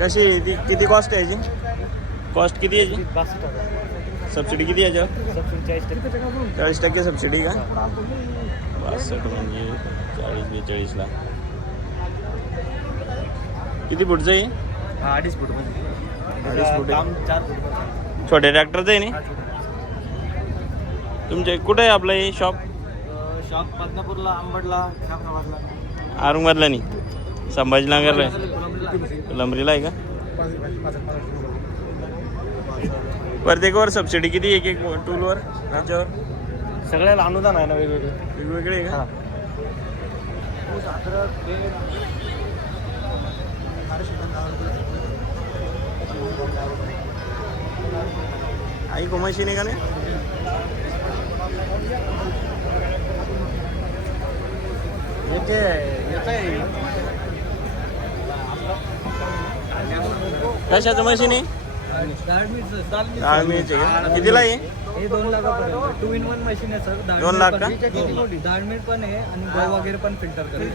कशी ती किती कॉस्ट आहे याची? कॉस्ट किती आहे याची? सबसिडी किती आहे याच्यावर? 40% सबसिडी का? 62 म्हणजे 40-42 किती फूटचं आहे? 2.5 फूट मध्ये 2.5 फूट आहे. 4 फूट छोट्या ट्रॅक्टरचं आहे ना? तुमच्या कुठे आहे आपलं हे शॉप? शॉप बदनापूरला, अंबडला, खामराबादला, औरंगाबादला नाही, संभाजीनगरला आहे, लंबरीला आहे का? प्रत्येकावर सबसिडी किती? एक टूलवर याच्यावर सगळ्याला अनुदान आहे ना वेगवेगळे वेगवेगळे आहे का? आई को मशीन आहे का नाही? कशाचं मशीन आहे? डाळ मिळते का? कितीला आहे? हे 2 लाखापर्यंत 2 in 1 मशीन आहे सर. 2 लाख का? डाळमीठ पण आहे आणि गहू वगैरे पण फिल्टर करते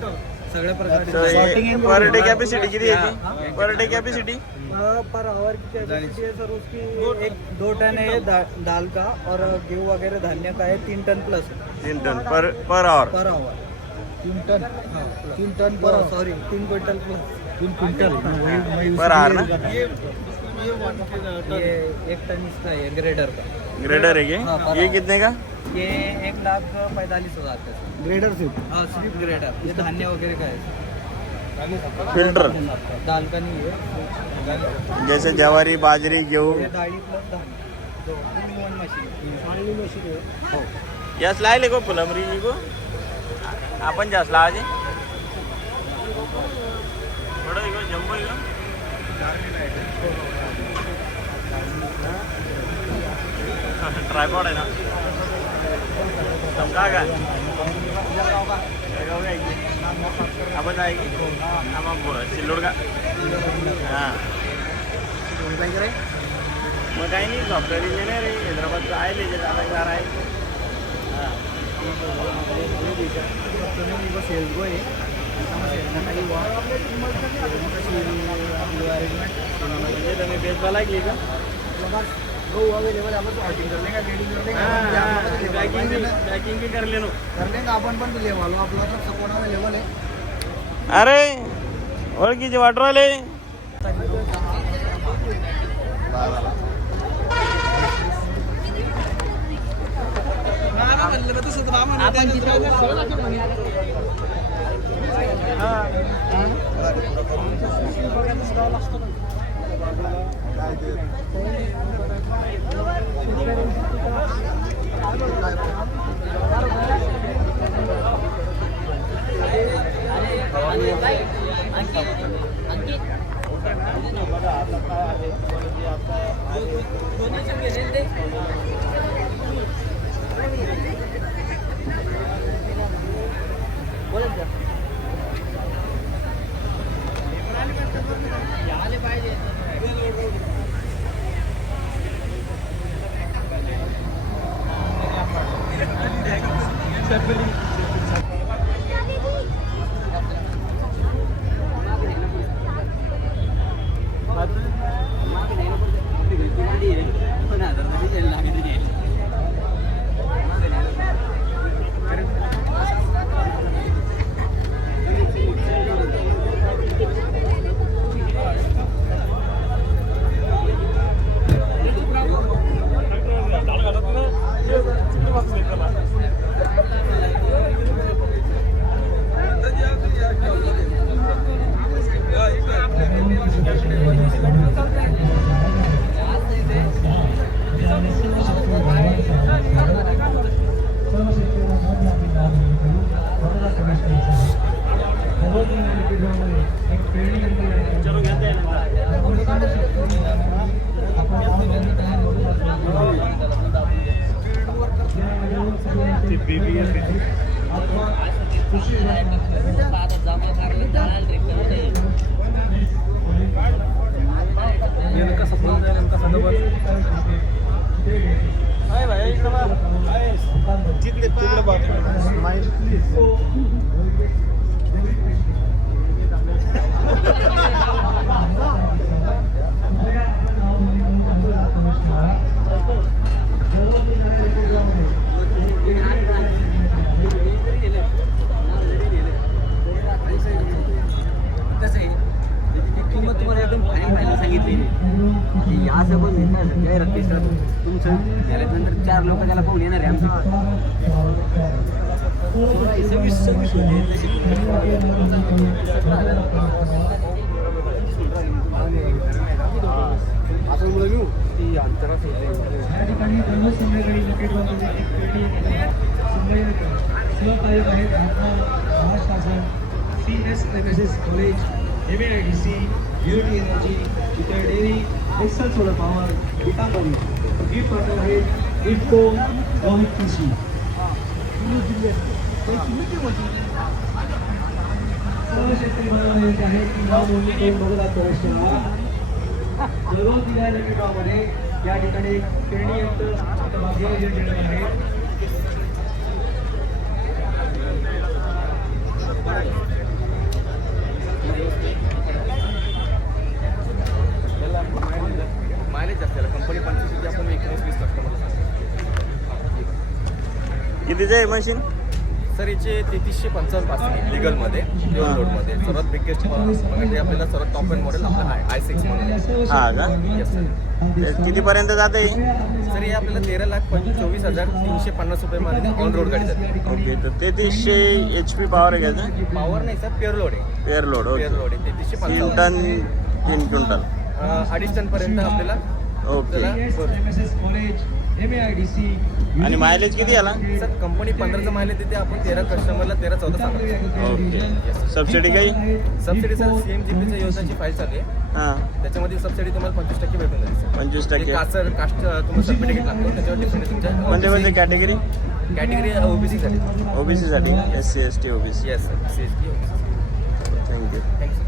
सगळ्या प्रकारचे. पर डे कॅपॅसिटी किती आहे? Per day capacity per hour की कैपेसिटी है सर उसकी 1-2 टन है दाल का और गेहूं वगैरह धान्य का है 3 ton plus 3 ton per hour. 3 ton 3 ton per sorry 3 quintal plus 3 quintal per hour ना? ये 1 टन इसका है ग्रेडर का. ग्रेडर है हाँ, ये कितने का? ये 1,45,000 का ग्रेडर सिर्फ. हाँ सिर्फ ग्रेडर. ये धान्य वगैरह का है. फिल्टर दाल का नहीं है. जैसे ज्वारी बाजरी गेहूं ये दाढ़ी प्लस धान्य 2 in 1 मशीन है. हो. यास लायले को फुलमरी को आपण जास्त लावायचे थोडं इकडे जम्बो इकडं ट्रायपॉड आहे ना समजा का आपण आहे की सिल्लोड का हां मग काही नाही सॉफ्टवेअर इंजिनियर आहे हैदराबादचं आहे त्याच्यात आहे हां सेल्स बॉय म्हणजे तुम्ही बेसला लागली का गहू अवेलेबल आपण सॉर्टिंग कर लेंगे रेडी पॅकिंग भी कर लेनो कर लेंगे आपण पण लेवल आपला तर सपोर्ट अवेलेबल आहे. अरे ओळखीचे वाटरवाले चार लोक त्याला पाहून येणार आहे आमच्या college MAIDC, Unity Energy, Vital Dairy, Excel Solar Power, Vitamari, gift partner आहे इफ्को रोहित कृषी सर्व शेतकरी बांधवांना विनंती आहे की नाव नोंदणी करून बघत प्रवेश करा. दररोज दिलेल्या लिमिटमध्ये या ठिकाणी खेळणीयुक्त भाग्य देण्यात आहे. मायलेज असलेला कंपनी 25 आपण 19-20 कस्टमर. कितीचं आहे मशीन? सर याचे 3355 पासून लिगलमध्ये प्युअर लोडमध्ये सर्वात बिगेस्ट म्हणजे आपल्याला सर्वात टॉप एंड मॉडेल आपला आहे i6 म्हणून. हा का? Yes sir. कितीपर्यंत जाते? सर हे आपल्याला 13,24,350 रुपयामध्ये ऑन रोड गाडी जाते. ओके, तर 3300 HP पॉवर आहे का? पॉवर नाही सर, प्युअर लोड आहे. Pair load. प्युअर लोड आहे 3355. 3 टन 3 क्विंटल. 2.5 टन पर्यंत आपल्याला ओके. कॉलेज MAIDC आणि मायलेज किती आला? सर कंपनी 15चं मायलेज देते, आपण 13 कस्टमरला 13-14 सांगतो. ओके. सबसिडी काही? सबसिडी सर CMGPच्या योजनेची फाईल चालू आहे. हां, त्याच्यामध्ये सबसिडी तुम्हाला 25% भेटून जाईल सर. 25%. कास्ट तुम्हाला सर्टिफिकेट लागतो, त्याच्यावर डिफरंट तुमच्या कोणते कोणते कॅटेगरी? कॅटेगरी OBC साठी. OBC साठी SC ST OBC. Yes sir, CST. Thank you. Thank you.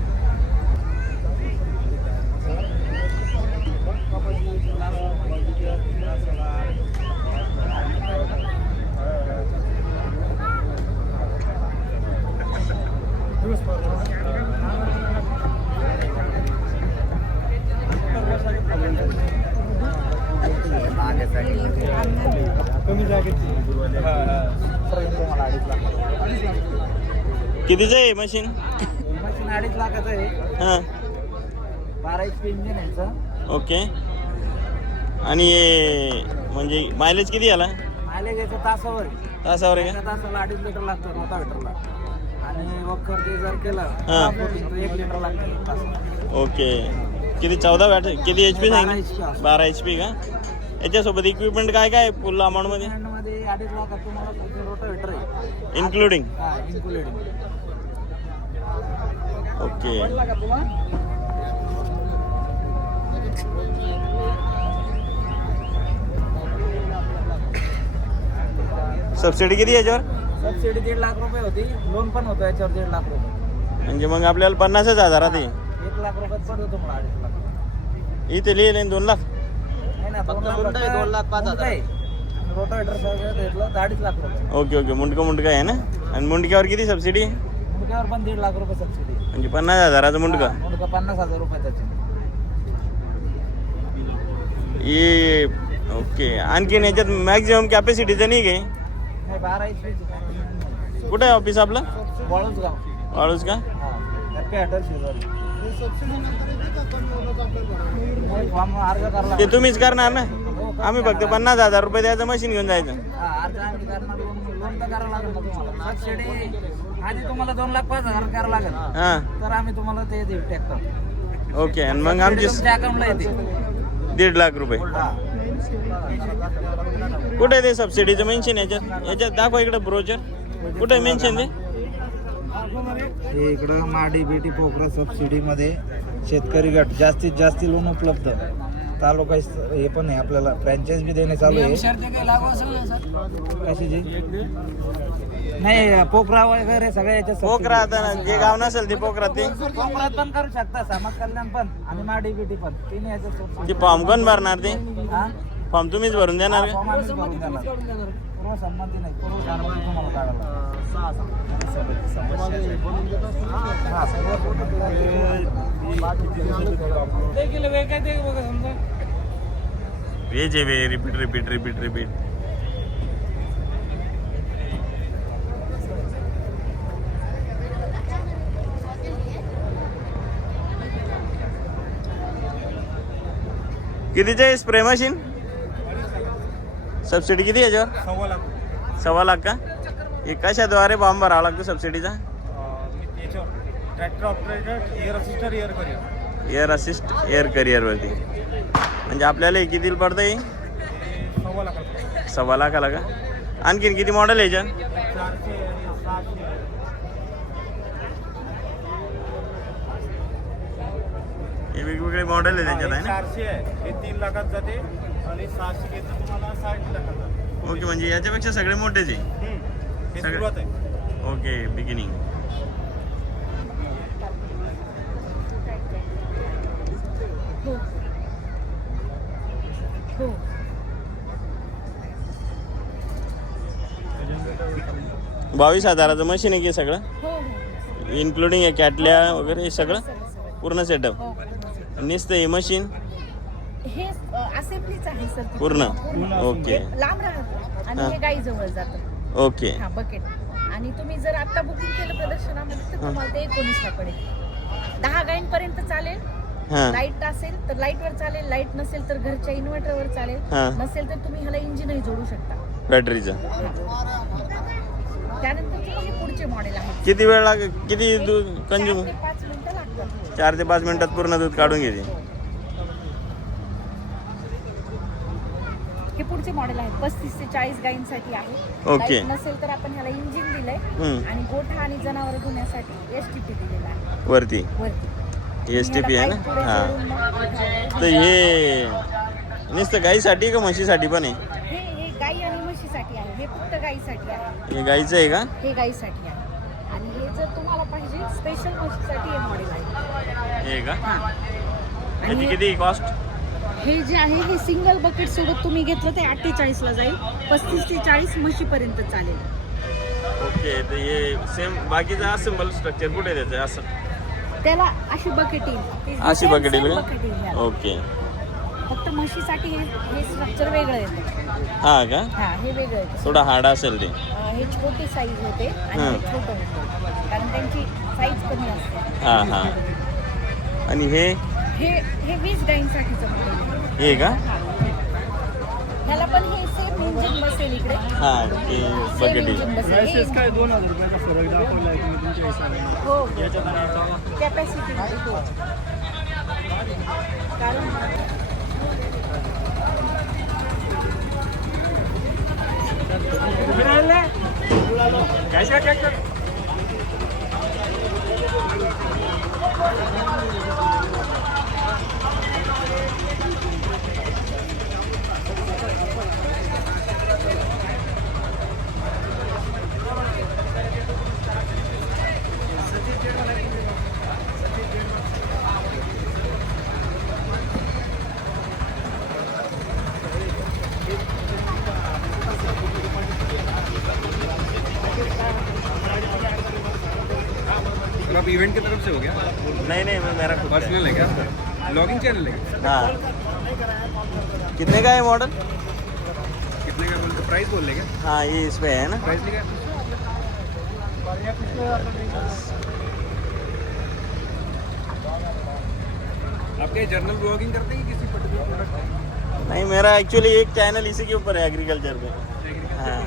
कितीचं आहे मशीन? मशीन 2.5 लाखाचं आहे. हां, 12 HP इंजिन आहे याचं. ओके. आणि म्हणजे मायलेज किती आला? मायलेज याचं तासावर आहे. तासावर आहे एका का? तासाला 2.5 लिटर लागतं रोटावेटरला. आणि वक्कर ते जर केलं हां. तर 1 लिटर लागतं तासाला. ओके. किती 14 वॅट? किती HP 12 सांगितलं? HP असतं. 12 HP का? याच्यासोबत इक्विपमेंट काय काय फुल अमाऊंटमध्ये मध्ये 2.5 लाखात तुम्हाला रोटावेटर आहे. इन्क्लुडिंग? हा, इन्क्लुडेड. ओके. सबसिडी किती याच्यावर? सबसिडी 1.5 लाख रुपये होती, लोन पण होतं याच्यावर 1.5 लाख रुपये. म्हणजे मग आपल्याला 50,000 आहे. 1 लाख रुपयात पडतो तुम्हाला 2.5 लाख. इथे लिहिले 2 लाख. नाही ना, फक्त मुंडा आहे, 2,05,000. रोटावेटर सगळं घेतलं 2.5 लाख रुपये. ओके ओके, मुंडकं आहे ना. आणि मुंडक्यावर किती सबसिडी? मुंडक्यावर पण 1.5 लाख रुपये सबसिडी. म्हणजे 50,000 मुंडका. मुंडका 50,000 रुपये त्याचे. ये ओके. आणखीन याच्यात मॅक्झिमम कॅपॅसिटीचं नाही काय? नाही, 12 HP. कुठं आहे ऑफिस आपलं? वाळूसगाव. वाळूच का? हॅपी हॉटेल शेजारी. फॉर्म अर्ज करायला. ते तुम्हीच करणार ना? आम्ही फक्त 50,000 रुपये द्यायचं, मशीन घेऊन जायचं. अर्ज आम्ही करणार, लोन तर करावं लागेल ना तुम्हाला. सबसिडी आधी तुम्हाला 2,05,000 करावं लागेल. हां तर आम्ही तुम्हाला ते देऊ ट्रॅक्टर. ओके. आणि मग आमची तुमच्या अकाउंटला येते. 1.5 लाख रुपये. हा. कुठे आहे ते सबसिडीचं मेन्शन? याच्यात दाखवा इकडं ब्रोचर. कुठे आहे मेन्शन ते? हे इकडं माडी बेटी पोखरा सबसिडी मध्ये शेतकरी गट जास्तीत जास्त लोन उपलब्ध. तालुका हे पण आहे, आपल्याला फ्रँचाइज बी देणे चालू आहे. कशाची? नाही, पोखरा वगैरे सगळ्या याच्यात पोखरा आता जे गाव नसेल ते पोखरा ते पोखरात पण करू शकता, समाज कल्याण पण आणि माडी बेटी पण तिन्ही याच्यात. ते फॉर्म कोण भरणार? ते हा? फॉर्म तुम्हीच भरून देणार का? फॉर्म आम्हीच भरून देणार. पूर्व संमती नाही, पूर्व संमती तुम्हाला काढायला. हा, सगळं वेज आहे वे. Repeat repeat repeat repeat. कितीचं आहे स्प्रे मशीन? सबसिडी किती याच्यावर? 1.25 लाख का? हे कशाद्वारे फॉर्म भरावा लागतो सबसिडीचा? Tractor operator, air assister, air carrier. Air assist air करिअरवरती. म्हणजे आपल्याला हे किती पडतं? हे 1.25 लाखाला का? आणखीन किती मॉडेल आहे याच्यात? हे वेगवेगळे मॉडेल आहे त्याच्यात आहे ना? 400 आहे, हे 3 लाखात जाते आणि 600 घेतं तुम्हाला 60 लाखात. ओके. म्हणजे याच्यापेक्षा सगळे मोठेच आहे. हे सुरुवात आहे. Okay, beginning. हो. 22,000चं मशीन आहे की सगळं? हो हो. इन्क्लुडिंग हे कॅटल्या वगैरे हे सगळं पूर्ण सेटअप? हो. नुसतं हे मशीन हे असेंब्लीच आहे सर. पूर्ण? ओके लांब राहतं आणि हा. हे गाई जवळ जातं. ओके. हा, बकेट. आणि तुम्ही जर आता बुकिंग केलं प्रदर्शनामध्ये तर तुम्हाला ते 19ला पडेल. 10 गायींपर्यंत चालेल. हां लाईट असेल तर लाईटवर चालेल, लाईट नसेल तर घरच्या इन्व्हर्टरवर चालेल, हा. नसेल तर तुम्ही ह्याला इंजिनही जोडू शकता. बॅटरीचं. त्यानंतर हे पुढचे मॉडेल आहेत. किती वेळ लागे? किती दूध 4 कंझ्युम? ते 5 मिनिटं लागतात. 4 ते 5 मिनिटात पूर्ण दूध काढून घेते. हे पुढचे मॉडेल आहेत. 35 ते 40 गायींसाठी आहे. ओके. लाईट नसेल तर आपण ह्याला इंजिन दिलंय आणि गोठा आणि जनावर धुण्यासाठी एसटीपी दिलेला आहे वरती वरती. STP आहे ना? हां. तर हे नुसतं गाईसाठी का म्हशीसाठी पण आहे? हे गाई आणि म्हशीसाठी आहे. हे फक्त गाईसाठी आहे. हे गाईचं आहे का? हे गाईसाठी आहे. आणि हे जर तुम्हाला पाहिजे स्पेशल म्हशीसाठी हे मॉडेल आहे. हे का? आणि याची किती कॉस्ट? हे जे आहे हे सिंगल बकेट सोबत तुम्ही घेतलं ते 48ला जाईल. 35 ते 40 म्हशीपर्यंत चालेल. ओके. तर हे सेम बाकीचं असेंबल स्ट्रक्चर कुठे आहे त्याचं? असं त्याला अशी बकेट येईल. अशी बकेट येईल बकेट येईल का? ह्याला. ओके. फक्त म्हशीसाठी हे स्ट्रक्चर वेगळं येतं. हा का? हा, हे वेगळं येतं. थोडा हार्ड असेल ते. हे छोटी साईज होते आणि हे छोटं होतं कारण त्यांची साईज कमी असते. हां हां. आणि हे हे 20 गाईंसाठीचं मॉडेल आहे. हे का? ह्याला पण हे सेम इंजिन बसेल इकडे. हां ते सेम बकेट इंजिन आहे. बसेल. काय 2,000 रुपयाचा फरक दाखवला आहे तुम्ही तुमच्या हिशोबाने. हो कॅपॅसिटी हो. कारण इवेंट की तरफ से हो गया? नहीं नहीं, मैं मेरा खुद का पर्सनल है क्या? ब्लॉगिंग चैनल है? है। हाँ। कितने का है मॉडल? कितने का बोलते, प्राइस बोल ले क्या? हाँ ये इस पे है ना। प्राइस लिखा है? आप क्या जर्नल ब्लॉगिंग करते हैं कि किसी पर्टिकुलर प्रोडक्ट? नहीं, मेरा एक्चुअली एक चैनल इसी के ऊपर है, एग्रीकल्चर पे। हाँ।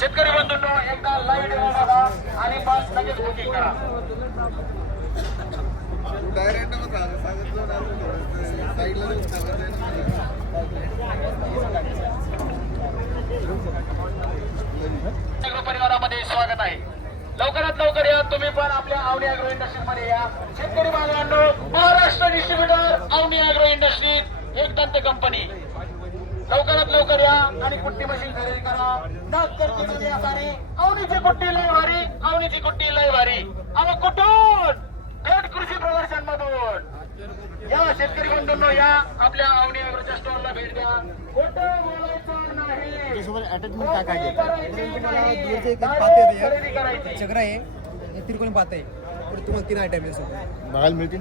शेतकरी बंधूंनो एकदा लाईव्ह डेमो बघा आणि बस लगेच बुकिंग करा. परिवारामध्ये स्वागत आहे. लवकरात लवकर या तुम्ही पण आपल्या आवनी अॅग्रो इंडस्ट्रीज मध्ये या. शेतकरी बांधवांनो, महाराष्ट्र डिस्ट्रीब्युटर आवनी अॅग्रो इंडस्ट्रीज एक दंत कंपनी. लवकरात लवकर या आणि कुट्टी मशीन खरेदी करा. डाक करते सारे आवनीची कुट्टी लय भारी, आवनीची कुट्टी लय भारी. अहो कुठून? थेट कृषी प्रदर्शन मधून या. शेतकरी बंधूंनो या आपल्या आवनी अॅग्रोच्या स्टॉलला भेट द्या. खोटं बोलायचं नाही, खरेदी करायची. चक्र आहे तिरकोणी पात आहे पुढे तुम्हाला 3 आयटम आहे सोबत बघायला मिळतील.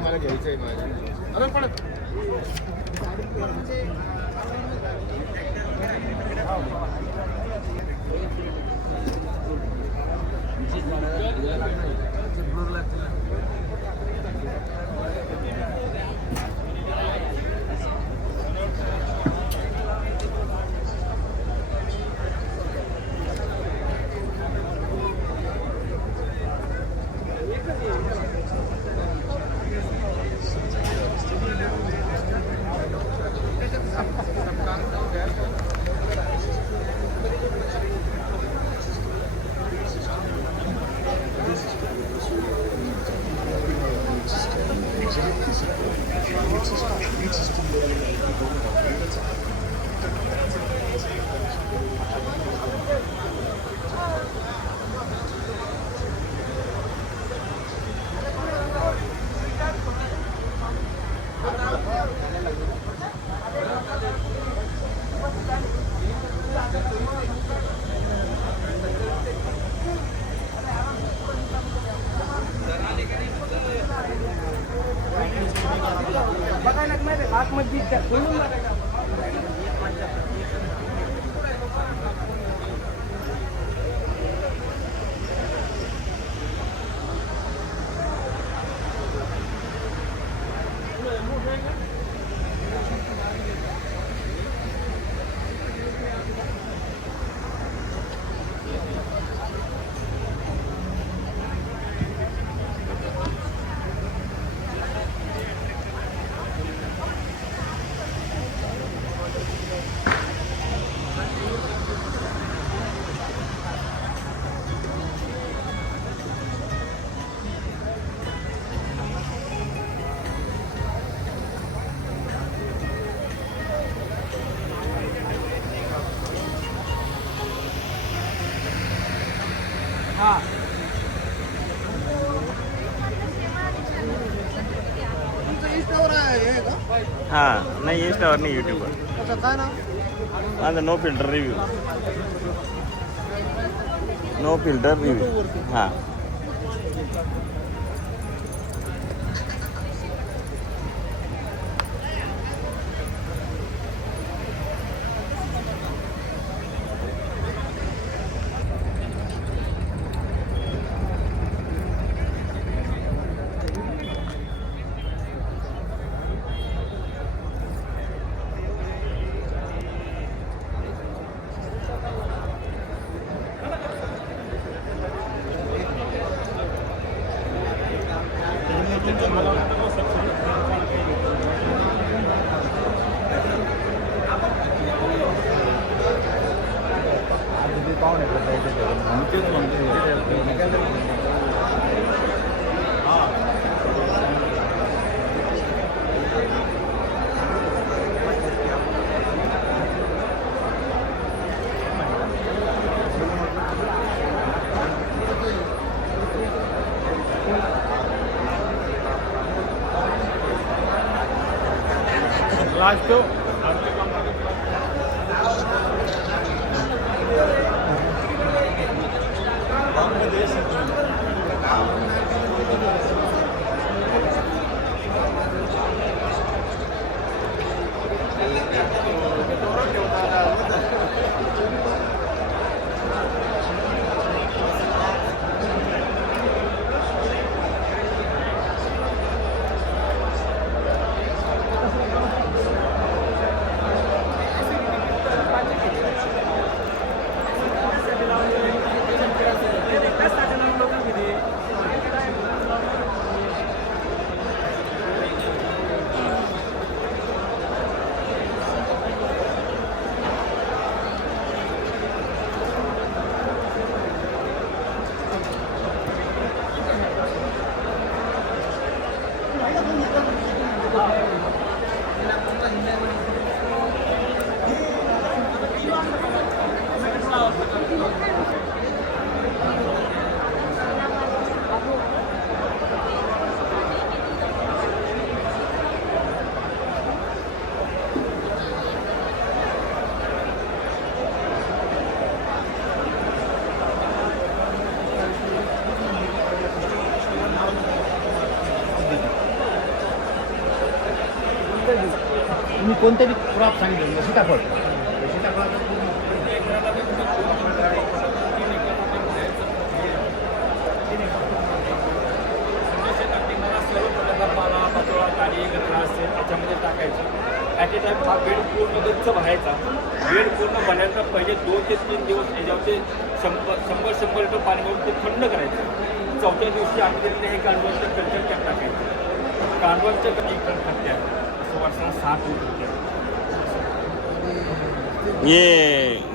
मला घ्यायचं आहे. हाँ नहीं, ये स्टार नहीं, YouTuber. No filter review. No filter review. हाँ. तुम्ही कोणतेही क्रॉप सांगितलं सीताफळ त्याच्यामध्ये टाकायचं ॲट ए टाईम हा बेड पूर्ण गच्च भरायचा. बेड पूर्ण भरण्याचा पहिले 2 ते 3 दिवस याच्यावरती 100 लिटर पाणी घालून ते थंड करायचं. चौथ्या दिवशी आम्ही त्यातले हे गांडवाचं कल्चर कॅप टाकायचं. गांडवाचं कधी खत्या असं वर्षाला 7 होते. ये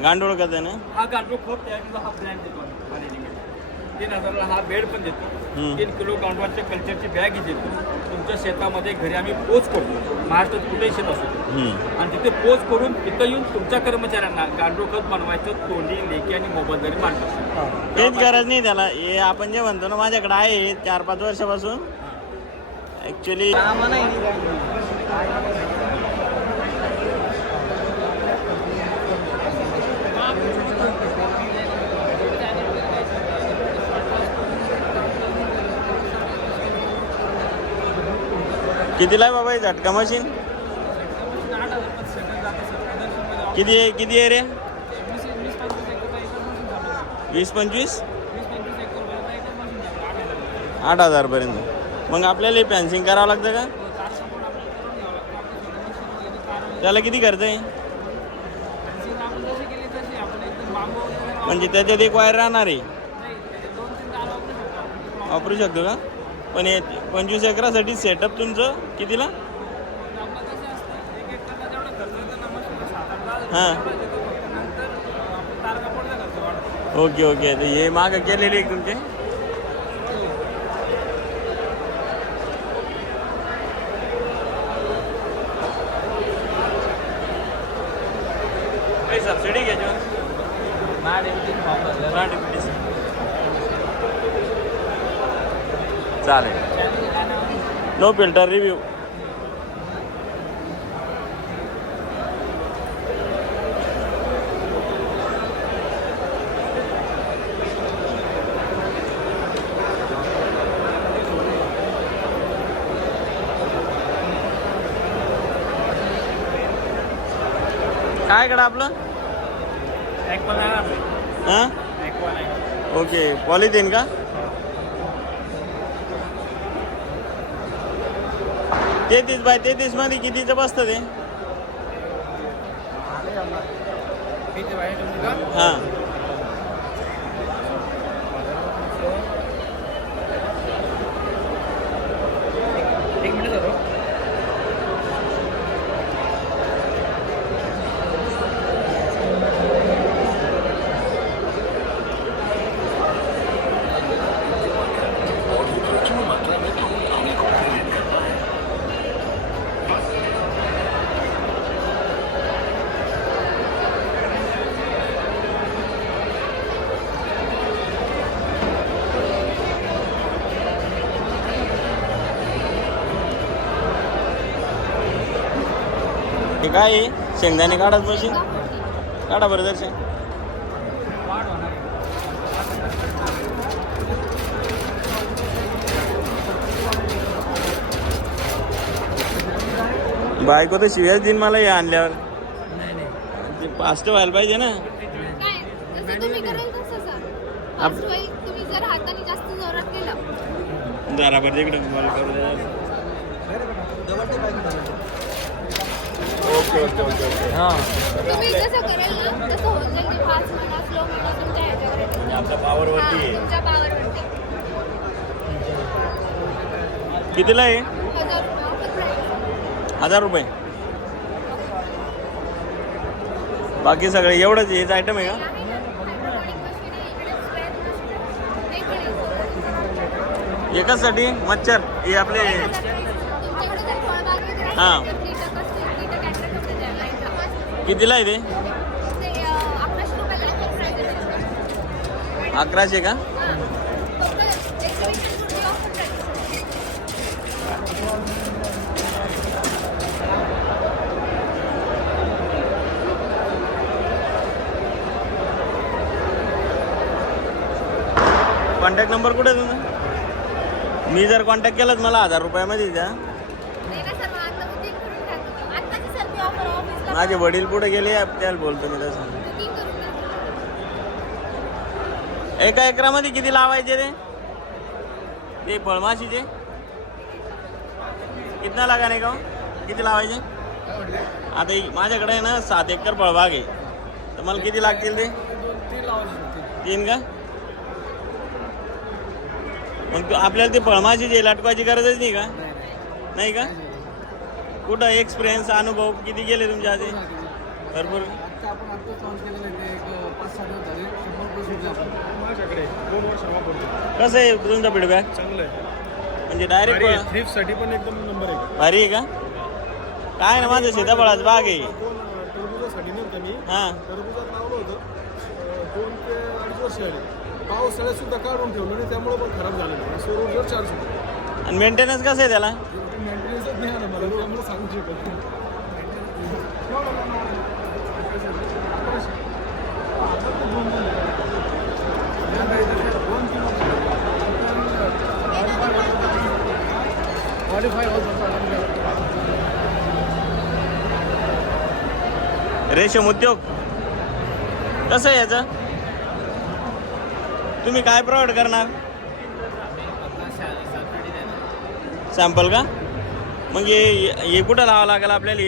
गांडूळ का ना हा गांडूळ खत तयार हा ब्रँड देतो आम्ही 3,000ला हा बेड पण देतो. 3 किलो गांडवाच्या कल्चरची बॅग देतो. तुमच्या शेतामध्ये घरी आम्ही पोच करतो. महाराष्ट्रात कुठेही शेत असतो आणि तिथे पोच करून तिथं येऊन तुमच्या कर्मचाऱ्यांना गांडूळ खत बनवायचं तोंडी लेखी आणि मोबदलारी मांडतो. तेच गरज नाही त्याला. हे आपण जे म्हणतो ना माझ्याकडे आहे 4-5 वर्षापासून ऍक्च्युली कितीला आहे बाबा ही झटका मशीन? किती आहे रे? 20-25 8,000 पर्यंत. मग आपल्याला फॅन्सिंग करावं लागतं का? त्याला किती खर्च आहे? म्हणजे त्याच्यात एक वायर राहणार आहे वापरू शकतो का? पण हे 25 एकरासाठी सेटअप तुमचं कितीला? हां ओके ओके. तर हे मागं केलेले आहे तुमचे? काही सबसिडी घ्यायच्यावर चालेल. No filter review. काय कडा आपलं? हां ओके. पॉलिथिन का? 33x33 मध्ये कितीचं बसतं ते? हां हे काय आहे? शेंगदाणे काढाच मशीन काढा बरं दर्शन. बायको तर शिव्याच दिन मला हे आणल्यावर. ते फास्ट व्हायला पाहिजे ना. काय जसं तुम्ही कराल तसं सर. फास्ट होईल. तुम्ही जर हाताने जास्त जोरात केलं जरा बरं इकडे मला करू द्या. Okay okay okay okay. हां तुम्ही जसं करेल ना तसं होईल. जल्दी फास्ट म्हणा स्लो म्हणा तुमच्या ह्याच्यावर आहे. आपल्या पावरवरती आहे. तुमच्या पावरवरती. कितीला आहे? 1000 रुपये. 1000 रुपये. बाकी सगळे एवढंच हेच आयटम आहे का? आहे ना हायड्रोलिक मशीन आहे इकडे स्प्रे मशीन आहे. पण एकाचसाठी मच्छर हे आपले. तुमच्याकडे जर फळबाग वगैरे हां. असेल तर कीटक असतील कीटक अट्रॅक्ट होते त्याला इथं. कितीला आहे ते? ते 1100 रुपयाला एक प्राइस आहे. 1100 का? हां. फक्त 120 रुपये ऑफर प्राइस. कॉन्टॅक्ट नंबर कुठे आहे तुमचा? मी जर कॉन्टॅक्ट केलाच मला 1000 रुपयामध्ये द्या. नाही ना सर मग आता बुकिंग करून टाकतो. आत्ताची सर ती ऑफर ऑफिसला माझे वडील पुढे गेले त्याला बोलतो मी तसं. बुकिंग करून टाकतो. एका एकरामध्ये किती लावायचे ते फळमाशीचे? कितना लगाने का हो? किती लावायचे? आता माझ्याकडे आहे ना 7 एकर फळबाग आहे तर मला किती लागतील ते? 3 का? मग आपल्याला ते फळमाशीचे लटकवायची गरजच नाही का? नाही का? कुठं एक्सपिरियन्स अनुभव किती गेले तुमच्या आधी? भरपूर. कसं आहे तुमचा फीडबॅक? चांगलं आहे. म्हणजे डायरेक्ट थ्रिफ्टसाठी पण एकदम नंबर आहे. भारी आहे का? काय ना माझं सीताफळाचं बाग आहे. टरबुजासाठी नव्हतं मी. हां टरबुजात लावलं होतं 2 ते 2.5 वर्ष झाली. पावसाळ्यात सुद्धा काढून ठेवलं नाही त्यामुळे पण खराब झालं नाही. सोडून चार्ज होतं. आणि मेंटेनन्स कसं आहे त्याला? मेंटेनन्सच नाही आलं मला त्यामुळे सांगू शकत नाही. रेशीम उद्योग कसं आहे याचं? तुम्ही काय प्रोव्हाइड करणार? सॅम्पल का? मग हे कुठं लावावं लागेल आपल्याला?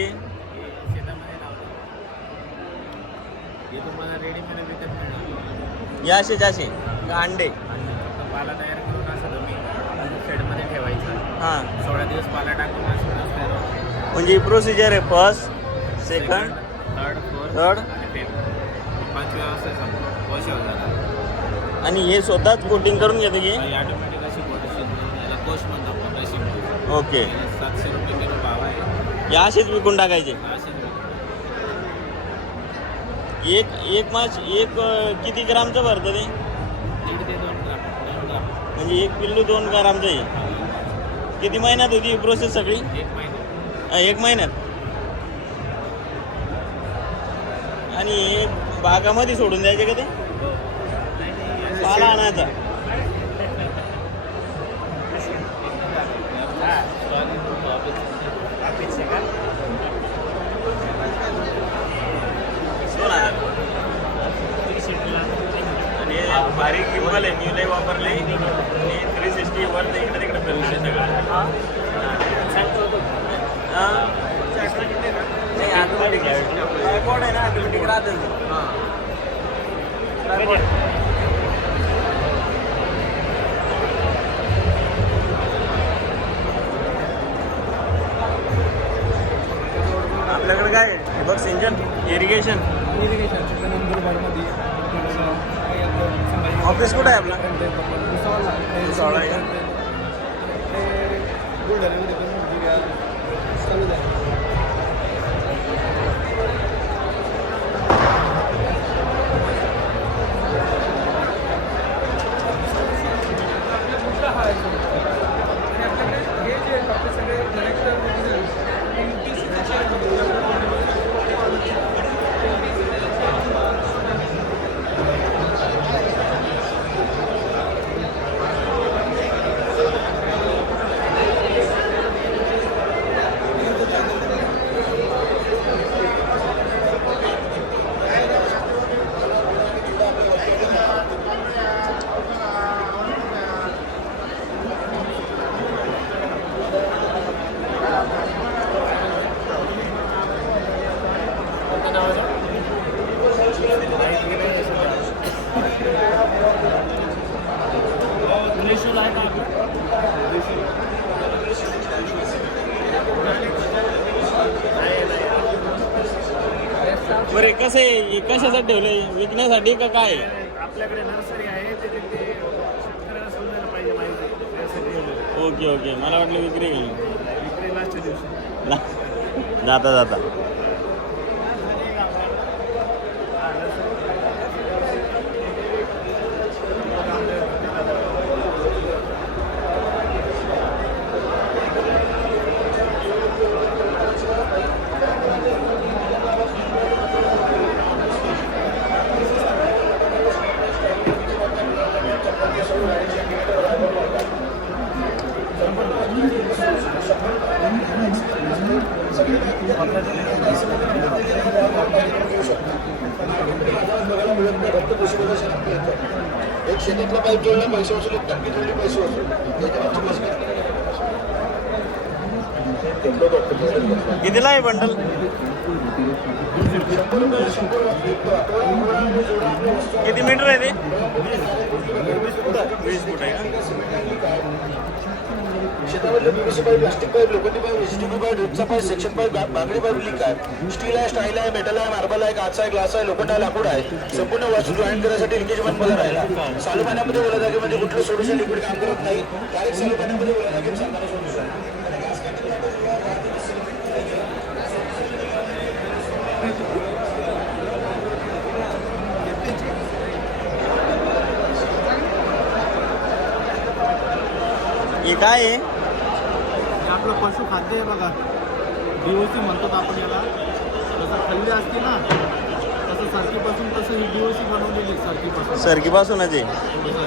या असे जासे अंडे पाला तयार करून असं तुम्ही शेडमध्ये ठेवायचं. हां 16 दिवस पाला टाकून असं तयार होतं. म्हणजे ही प्रोसिजर आहे. First second third fourth third आणि फिफ्थ 5 व्यवस्था वॉश होतात. आणि हे स्वतःच कोटिंग करून घेते की? ऑटोमॅटिक अशी कोटेशन याला कोश म्हणतो आपण रेशीम. ओके. 700 रुपये किलो भाव आहे. या असेच विकून टाकायचे. असेच एक मास किती ग्रामचं भरतं ते? 1.5 ते 2 ग्राम. म्हणजे 1 पिल्लू 2 ग्रामचं आहे. किती महिन्यात होती ही प्रोसेस सगळी? 1 महिना. 1 महिन्यात. आणि हे बागामध्ये सोडून द्यायचे का ते? पाला आणायचा. आणि बारीक किंमत आहे. मी लय वापरले आणि 360 वर इकडे तिकडे फिरले सगळं. नाही ऑटोमॅटिक ट्रायपॉड आहे ना, ऑटोमॅटिक राहतं. ट्रायपॉड आपल्याकडे काय बघ सिंचन इरिगेशन ऑफिस कुठं आहे आपलं? भुसावळ आहे का? बरे कसं आहे हे कशासाठी ठेवले विकण्यासाठी का काय आपल्याकडे नर्सरी आहे त्याचे ते शेतकऱ्याला समजायला पाहिजे माहिती त्यासाठी ठेवलेलं. ओके ओके मला वाटलं विक्री विक्री लास्टच्या दिवशी जाता जाता एक शेतीतला पाईप जोडला पैसे वसूल एक टक्के जोडले पैसे वसूल कितीला आहे बंडल किती मीटर आहे ते 20 फूट आहे का शेतामधले पीव्हीसी पाईप प्लास्टिक पाईप लोखंडी पाईप व्हेजिटेबल पाईप ड्रिपचा पाईप सेक्शन पाईप बांगडी पाईप लिंक आहे स्टील आहे स्टाईल आहे मेटल आहे मार्बल आहे काच आहे ग्लास आहे लोखंड आहे लाकूड आहे संपूर्ण वास्तू जॉईन करण्यासाठी लिकेज बंद राहिला चालू पाण्यामध्ये ओल्या जागेमध्ये कुठलं सोल्युशन लिक्विड काम करत नाही डायरेक्ट चालू पाण्यामध्ये ओल्या जागेत चालणारं सोल्युशन हे काय आहे हे आपलं पशुखाद्य आहे बघा DOC म्हणतात आपण याला. जसं खल्ली असते ना तसं सरकीपासून तसं ही DOC बनवलेली आहे सरकीपासून. सरकीपासूनच आहे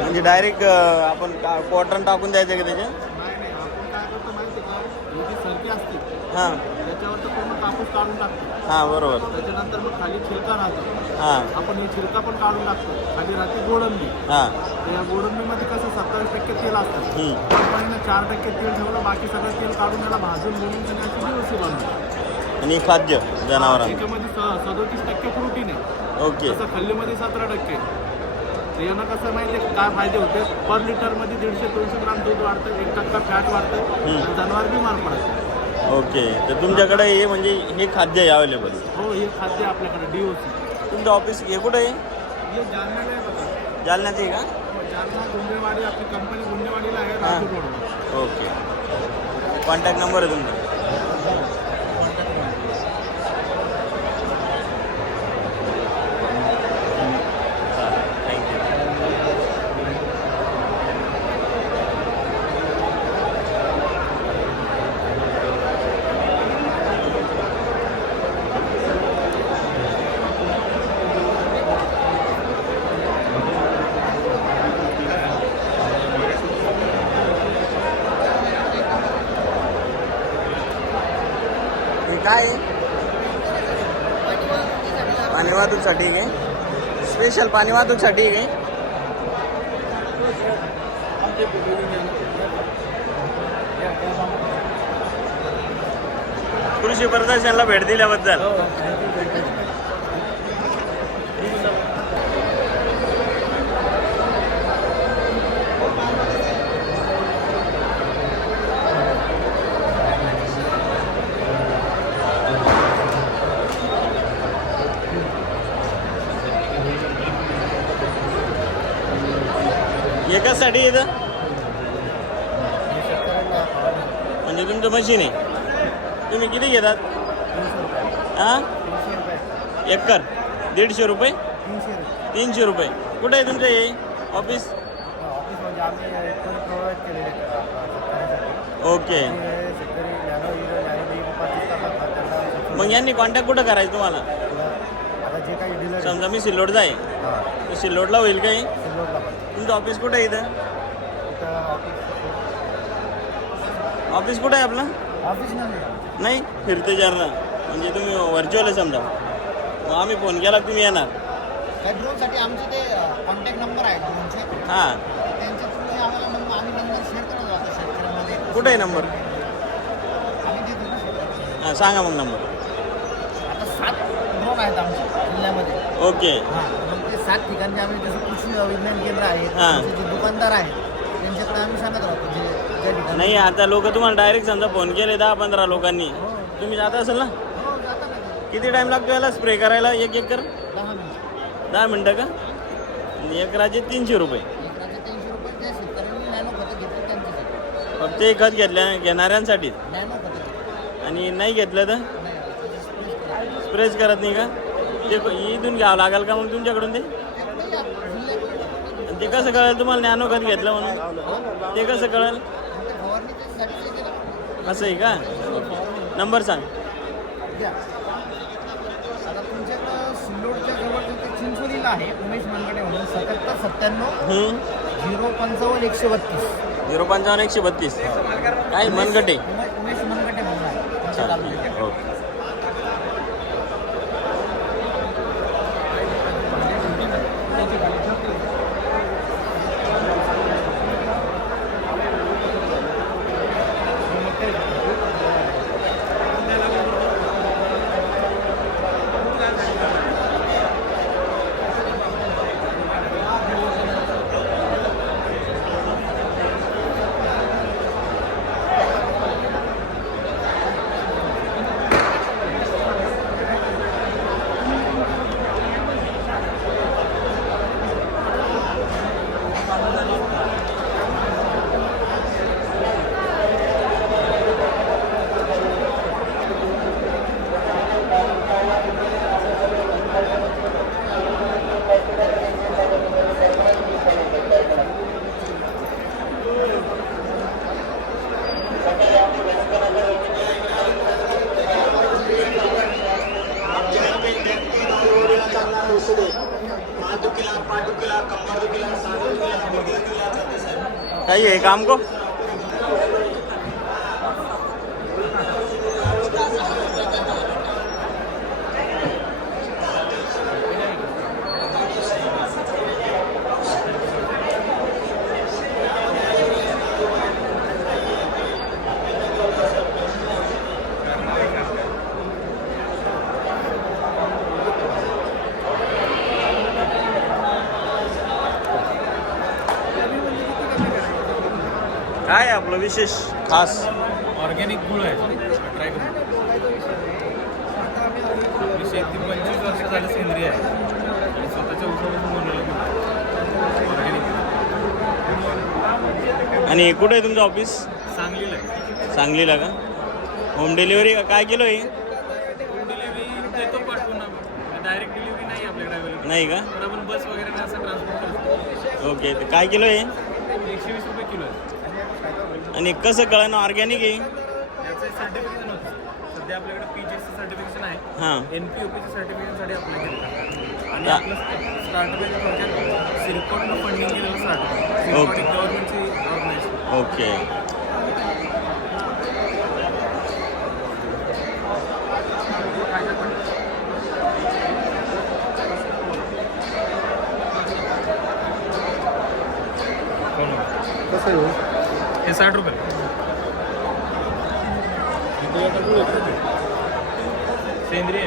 म्हणजे डायरेक्ट आपण कॉटन टाकून द्यायचं का त्याच्या नाही आपण काय करतो माहिती आहे का ही जी सरकी असते हां त्याच्यावर तर पूर्ण कापूस काढून टाकतो. हां बरोबर त्याच्यानंतर मग खाली छिलका राहतो. हां आपण ही छिलका पण काढून टाकतो. खाली राहते गोडंबी. हां तर या गोडंबीमध्ये कसं 27% तेल असतं. आपण 4% तेल ठेवलं बाकी सगळं तेल काढून त्याला भाजून घेऊन त्याने अशी DOC बनवतो. आणि खाद्य जनावरांना त्याच्यामध्ये 37% प्रोटीन आहे. ओके तसं खल्लीमध्ये 17%. तर यानं कसं माहिती आहे काय फायदे होते पर लिटरमध्ये 150-200 ग्राम दूध वाढतं 1% फॅट वाढतं आणि जनावर बिमार पडतं. ओके तर तुमच्याकडे हे म्हणजे हे खाद्य आहे अवेलेबल हो हे खाद्य आपल्याकडे DOC. तुमचं ऑफिस हे कुठं आहे हे जालन्याला आहे बघा. जालन्याचं आहे का जालना गुंडेवाडी आपली कंपनी गुंडेवाडीला आहे राजूर रोडवर. ओके कॉन्टॅक्ट नंबर आहे तुमचा काय आहे पाणी वाहतूकसाठी आहे स्पेशल पाणी वाहतूकसाठी आहे कृषी प्रदर्शनला भेट दिल्याबद्दल एकासाठी येतं म्हणजे तुमचं मशीन आहे तुम्ही किती घेतात हां एकर 150 रुपये 300 रुपये कुठं आहे तुमचं हे ऑफिस ओके मग यांनी कॉन्टॅक्ट कुठं करायचं तुम्हाला समजा मी सिल्लोडचा आहे तर सिल्लोडला होईल काय तुमचं ऑफिस कुठं आहे इथं ऑफिस कुठं आहे आपलं ऑफिस नाही फिरते जाणार म्हणजे तुम्ही व्हर्च्युअल आहे समजा मग आम्ही फोन केला तुम्ही येणार त्या ड्रोनसाठी आमचे ते कॉन्टॅक्ट नंबर आहेत ड्रोनचे हां त्यांच्या थ्रू आम्हाला नंबर आम्ही नंबर शेअर करत जातो शेतकऱ्यांमध्ये कुठं आहे नंबर आम्ही देतो ना शेतकऱ्यांना. हां सांगा मग नंबर आता 7 ड्रोन आहेत आमच्या जिल्ह्यामध्ये ओके हां मग ते 7 ठिकाणी आम्ही जसं कृषी विज्ञान केंद्र आहे हां. आमचे जे दुकानदार आहेत त्यांच्याकडे आम्ही सांगत राहतो जे ज्या ठिकाणी नाही आता लोक तुम्हाला डायरेक्ट समजा फोन केले 10-15 लोकांनी तुम्ही जाता असेल ना हो जाता ना किती टाइम लागतो याला स्प्रे करायला एक एकर? 10 मिनिट. 10 मिनटं का? आणि एकराचे 300 रुपये. एकराचे 300 रुपये. त्या शेतकऱ्यांनी नॅनो खतं घेतली त्यांच्यासाठी. फक्त हे खत घेणाऱ्यांसाठी. नॅनो खतं घेतली. आणि नाही घेतलं तर नाही, स्प्रेच करत नाही का? ते इथून घ्यावं लागेल का मग तुमच्याकडून ते? आणि ते कसं कळेल तुम्हाला नॅनो खत घेतलं म्हणून? ते कसं कळेल? असं आहे का? नंबर सांग. आता तुमच्याकडं सिल्लोडच्या जवळचं ते चिंचोलीला आहे उमेश मनगटे म्हणून 77 97 055 132. 055 132. काय मनगटे? उमेश मनगटे म्हणून आहे तुमच्या तालुक्यात. ओके. काही आहे काम को? काय आहे आपलं विशेष खास? ऑर्गॅनिक गुळ आहे. ट्राय करू. आपली शेती 25 वर्ष झाली सेंद्रिय आहे आणि स्वतःच्या उसापासून बनवलेलं गुळ. ऑर्गॅनिक. आणि कुठे आहे तुमचं ऑफिस? सांगलीला आहे. सांगलीला का? होम डिलिव्हरी काय किलो आहे? होम डिलिव्हरी देतो पाठवून आपण. डायरेक्ट डिलिव्हरी नाही आपल्याकडे अवेलेबल. नाही का? पण आपण बस वगैरे असं ट्रान्सपोर्ट करतो. ओके. तर काय किलो आहे? 120 रुपये किलो आहे. आणि कसं कळणं ऑर्गॅनिक आहे? याचं सर्टिफिकेशन होतं. सध्या आपल्याकडे PGC सर्टिफिकेशन आहे. हां. NPOPच्या सर्टिफिकेशनसाठी अप्लाय केलं आणि आपलं स्टार्टअप आहे थोडक्यात सिरकॉटनं फंडिंग केलेलं स्टार्टअप. सिरकॉट एक गव्हर्नमेंटची ऑर्गनायझेशन. ओके. हे 60 रुपये. सेंद्रिय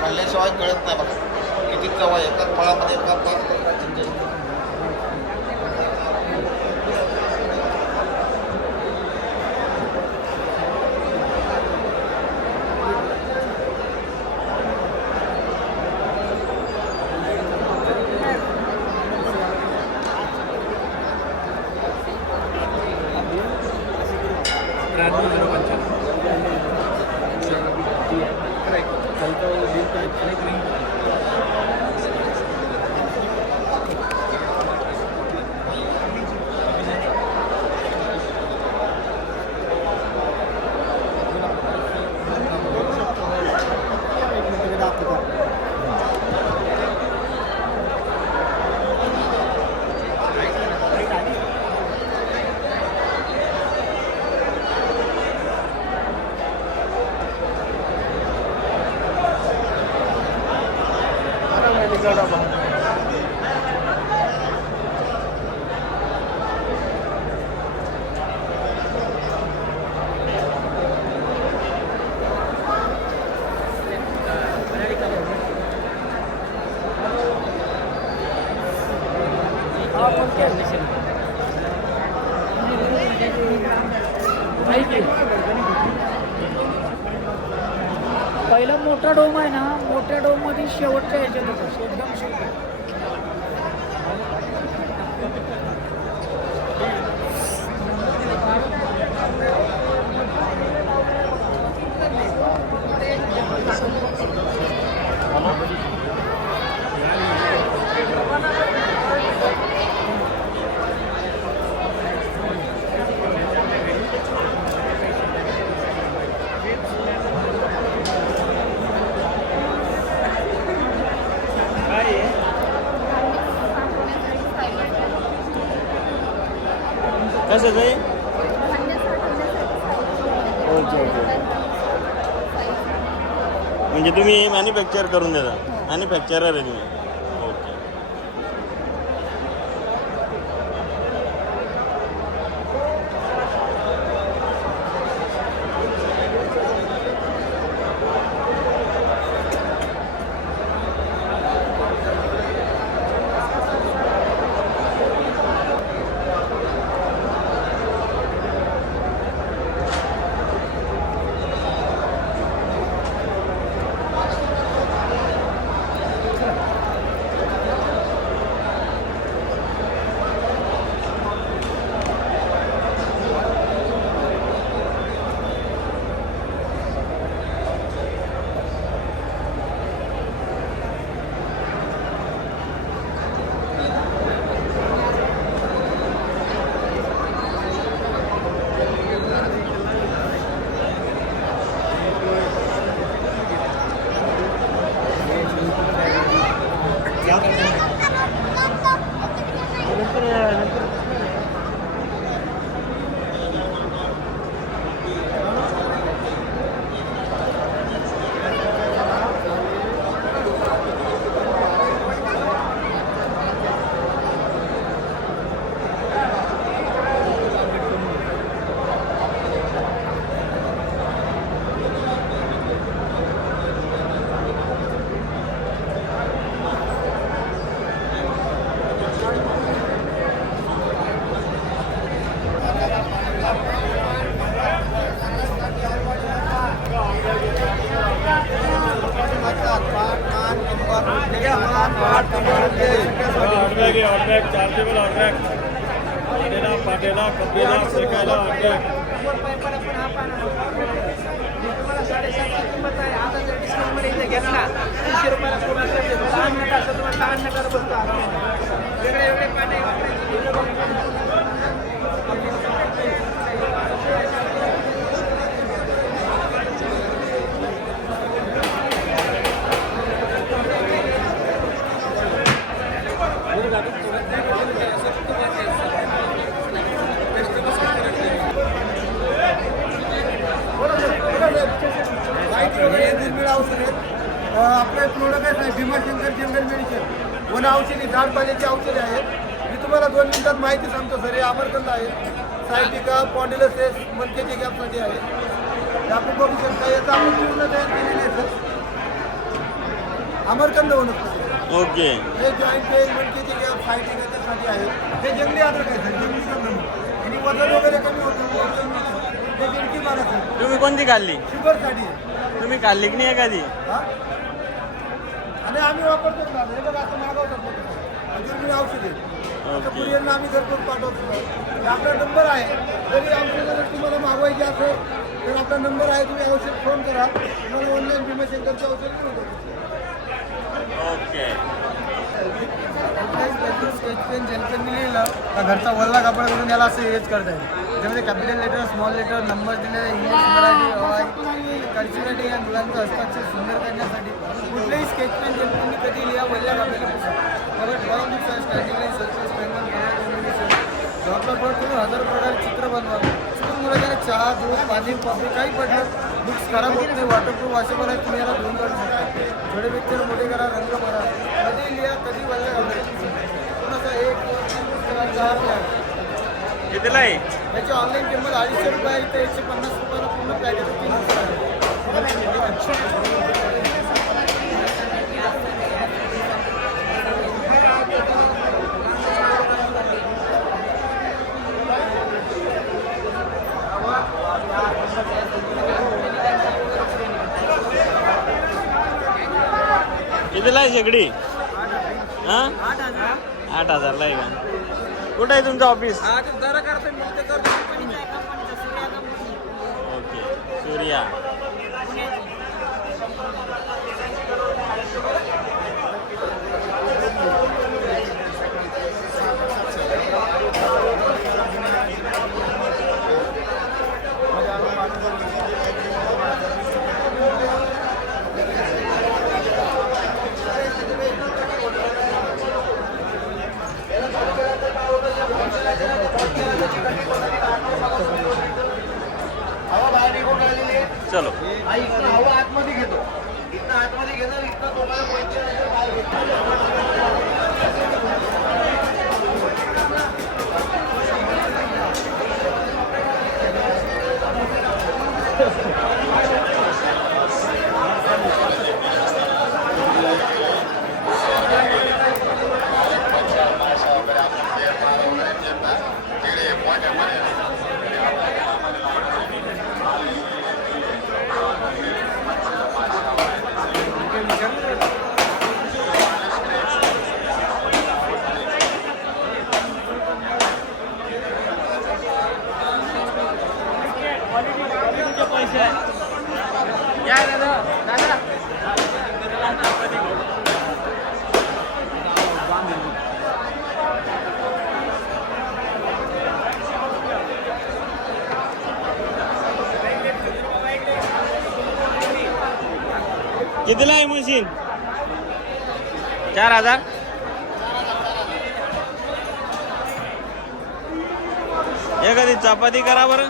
खाल्ल्याशिवाय कळत नाही बघा किती चव आहे. एका फळामध्ये एका $93.95. पहिला मोठा डोम आहे ना, मोठ्या डोम मध्ये शेवटच्या ह्याच्यात होतं एकदम शेवट. कसं आहे? Okay okay. म्हणजे तुम्ही मॅन्युफॅक्चर करून देता, मॅन्युफॅक्चरर आहे तुम्ही. ओके. पाटेला कपिला शेकायला आपले प्रोडक्ट आहे भीमाशंकर जनरल मेडिसिन, वन औषधी, झाड पाल्याची औषधे आहेत. मी तुम्हाला 2 मिनिटात माहिती सांगतो सर. हे अमरकंद आहे, सायटिका, पॉन्डिलसेस, मनकेचे गॅपसाठी आहे. हे आपण बघू शकता. याचा आपण पूर्ण तयार केलेले आहे सर. अमरकंद वनस्पती. ओके. हे जॉईंट पेन, मनकेचे गॅप, सायटिका त्यासाठी आहे. हे जंगली अद्रक आहे सर, जंगली कंद आणि वजन वगैरे कमी होतं. हे गिरकी मारा सर. तुम्ही कोणती खाल्ली? शुगरसाठी आहे. तुम्ही खाल्ली की नाही एखादी? आणि आम्ही वापरतो ना. हे बघा असं मागवतात अजून औषध आहे. कुरिअरला आम्ही घरपोच पाठवतो. आपला नंबर आहे. जरी औषधं जर तुम्हाला मागवायची असेल तर आपला नंबर आहे. तुम्ही औषध फोन करा, तुम्हाला ऑनलाईन भीमाशंकरचे औषध मिळून जाईल. ओके. स्केच पेन जेलपेन लिहिलं का घरचा वल्ला कापड करून याला असं इरेज करता येईल. त्यामध्ये capital letter, small letter, number दिलेले, इंग्लिश, मराठी, कर्सिव्हिटी या मुलांचं हस्ताक्षर सुंदर करण्यासाठी कुठलेही स्केच पेन जेलपेननी कधी लिहा वल्ल्या कापडाला बघा ड्रॉइंग बुक्स आहे, स्टँडिंग लाईन, सर्कल्स, पेन, जॉबला पडत तुम्ही 1000 प्रकारे चित्र बनवा. स्कूल मुलांना चहा, दूध, पाणी, कॉफी काही पडलं बुक्स खराब होत नाही. वॉटरप्रूफ वॉशेबल आहे. तुम्ही याला घेऊन काढू शकता. थोडे पिक्चर मोठे करा, रंग मारा, कधी लिहा कधी वल्ल्या कापडाला. कोणाचा 1, 2, 3, 4 आहे. कितीला आहे? याची ऑनलाईन किंमत 250 रुपये आहे. इथे 150 रुपयाला पूर्ण पॅकेज 300 आहे. कितीला आहे शेगडी? हा 8,000ला आहे का? कुठं आहे तुमचं ऑफिस? ओके सूर्या. चलो हवा आतमध्ये घेतो, इथं आतमध्ये घेणार, इथं तुम्हाला बाहेर कितीला आहे मशीन? 4,000. एखादी चपाती करा बरं.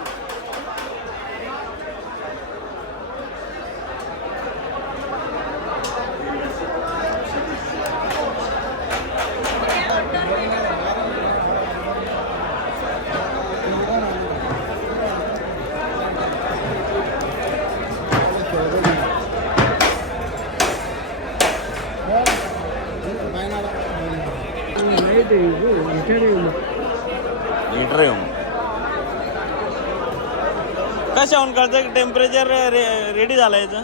मीटर येऊन कशाहून कळतं टेम्परेचर रेडी झालं याचं?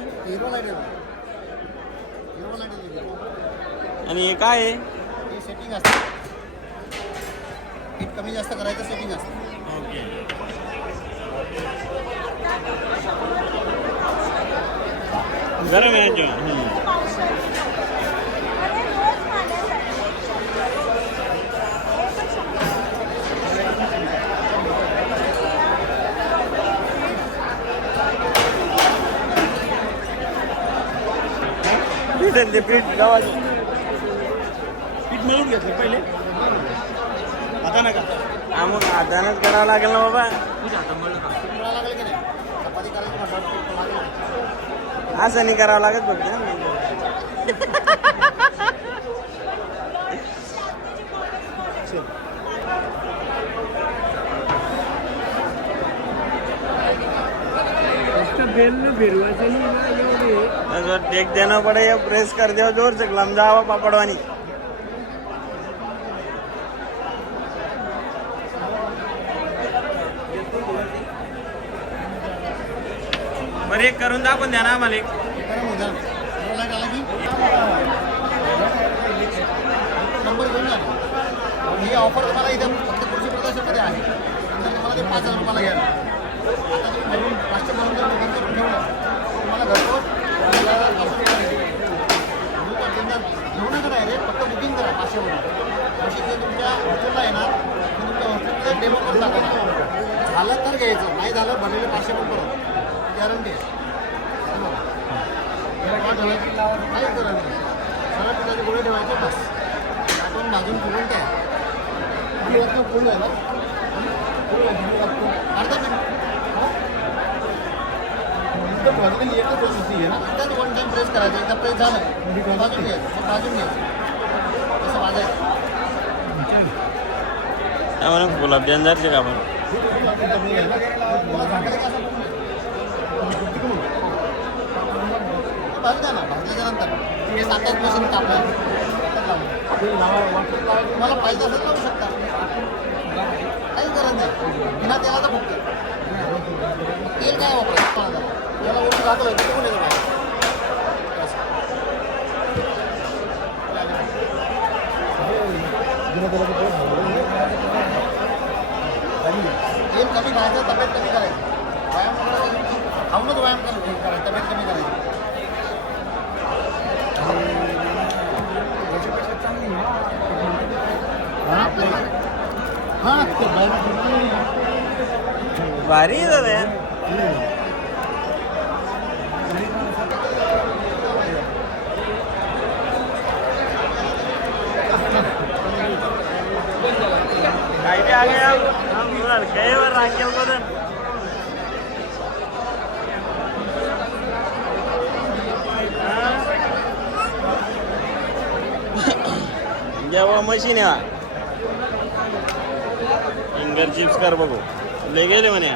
आणि हे काय आहे? सेटिंग असतं, हीट कमी जास्त करायचं सेटिंग असतं. ओके. गरम आहे याच्यावर. पीठ गावाची पीठ मिळून घेतलं पहिले, आता नका. हा मग हातानंच करावं लागेल ना बाबा. असं नाही करावं लागत फक्त. टेक देना पड़े या प्रेस कर दो जोर से लमजावा पापड़वानी. बरं एक करून दाखवून द्या ना आम्हाला. नंबर घेऊन जा. ही ऑफर तुम्हाला इथे फक्त कृषी प्रदर्शनमध्ये आहे. नंतर तुम्हाला ते 5,000 रुपयाला घ्यायला. आता तुम्ही नवीन 500 पर्यंत बुकिंग करून ठेवलं तुम्हाला घरपोच घेऊ नका डायरेक्ट, फक्त बुकिंग करा 500 वरून. मशीन जे तुमच्या हॉस्टेलला येणार ते तुमच्या हॉस्टेलमध्ये डेमो करून टाका. झालं तर घ्यायचं, नाही झालं भरलेले 500 पण परत गॅरंटी आहे. ठेवायची काही गरज नाही. सरळ पिठाचे गोळे ठेवायचे बस. आपण भाजून फुलून काय फुल आहे ना, अर्धा मिनिट भाजून एकच प्रोसेस आहे ना. एकदाच वन टाइम प्रेस करायचं, एकदा प्रेस झालं भाजून घ्यायचं, मग भाजून घ्यायचं, तसं भाजायचं. म्हणून गुलाबजाम जायचे का आपण? भाजू द्या ना. भाजल्याच्यानंतर हे 7-8 मशीन कापलं तुम्हाला पाहिजे असेल लावू शकता, काही गरज नाही. बिना तेलाचा फक्त तेल काय वापरायचं याला वरून घातलं की कोण येतं बाहेर. करायचं तब्येत कमी करायची व्यायाम खाऊनच व्यायाम करायचं तब्येत कमी करायची हां ते भारी आहे दादा यार. काय ते आगे हम लड़के और रांकेल को दे. जेव्हा मशीन आहे फिंगर चिप्स कर बघू ले गेले म्हणे.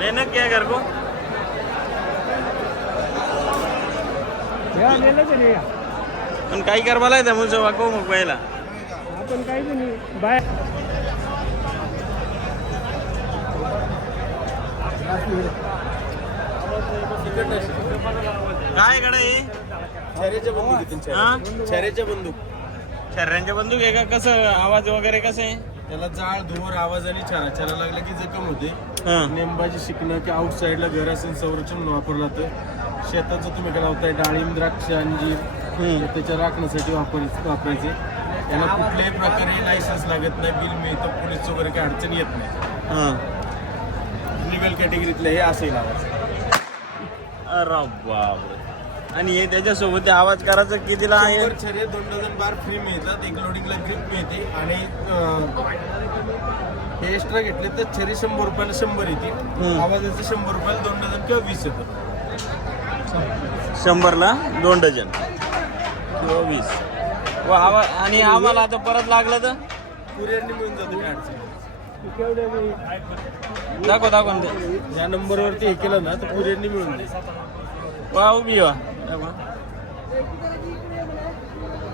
लेना क्या घर को पण काही कर मला येतं मुझं वाको मग पहिला आपण काही नाही बाय काय कडे शर्यच्या बंदूक हा शर्यच्या बंदूक शर्यांच्या बंदूक आहे का कसं आवाज वगैरे कसं आहे. त्याला जाळ धुवर आवाज आणि छाला लागला की जखम होते. हा नेमबाजी शिकणं की आउट साईडला घर असेल संरक्षण म्हणून वापरलं जातं. शेताचं तुम्ही काय लावताय डाळिंब द्राक्ष अंजीर त्याच्या राखण्यासाठी वापरायचे. याला कुठल्याही प्रकारे लायसन्स लागत नाही बिल मिळतं पोलीस वगैरे काही अडचण येत नाही. हा लिगल कॅटेगरीतलं हे असेल आवाज. अरे बापरे. आणि हे त्याच्यासोबत ते आवाज करायचं कितीला आहे. 100 छर्या 2 डझन बार फ्री मिळतात. एक लोडिंगला ग्रिप मिळते आणि हे एक्स्ट्रा घेतले तर छरी 100 रुपयाला 100 येते. आवाजाचे 100 रुपयाला 2 डझन किंवा 20 येतात. 100ला 2 डझन किंवा 20 व आवाज. आणि आम्हाला आता परत लागलं तर कुरिअरने मिळून जातो काही अडचण नाही. दाखव ते या नंबरवरती हे केलं ना तर कुरिअरने मिळून जाईल. वा उभी वा.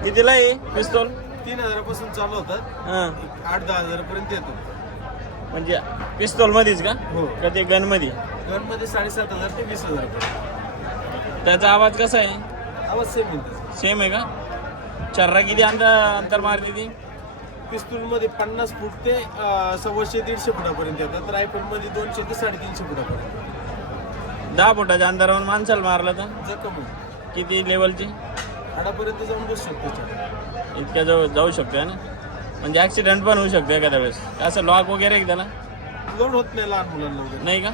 कितीला आहे पिस्तोल. 3000 पासून चालू होतात. हा 8-10 हजारापर्यंत येतो. म्हणजे पिस्तोल मध्येच का हो. का ते गन मध्ये. गनमध्ये 7,500 ते 20,000 रुपये. त्याचा आवाज कसा आहे. आवाज सेम मिळतो. सेम आहे का. चर्रा किती अंतर मारते ती. पिस्तूलमध्ये 50 फूट ते 150-150 फुटापर्यंत येतात. रायफलमध्ये 200 ते 350 फुटापर्यंत. 10 फुटाच्या अंतरावर माणसाला मारलं तर जखम होईल. किती लेवलची. हाडापर्यंत जाऊन बसू शकतो. इतक्या जवळ जाऊ शकतो ना. म्हणजे ऍक्सिडेंट पण होऊ शकतो एखाद्या वेळेस. असं लॉक वगैरे आहे का त्याला. लोड होत नाही लहान मुलांना वगैरे. नाही का.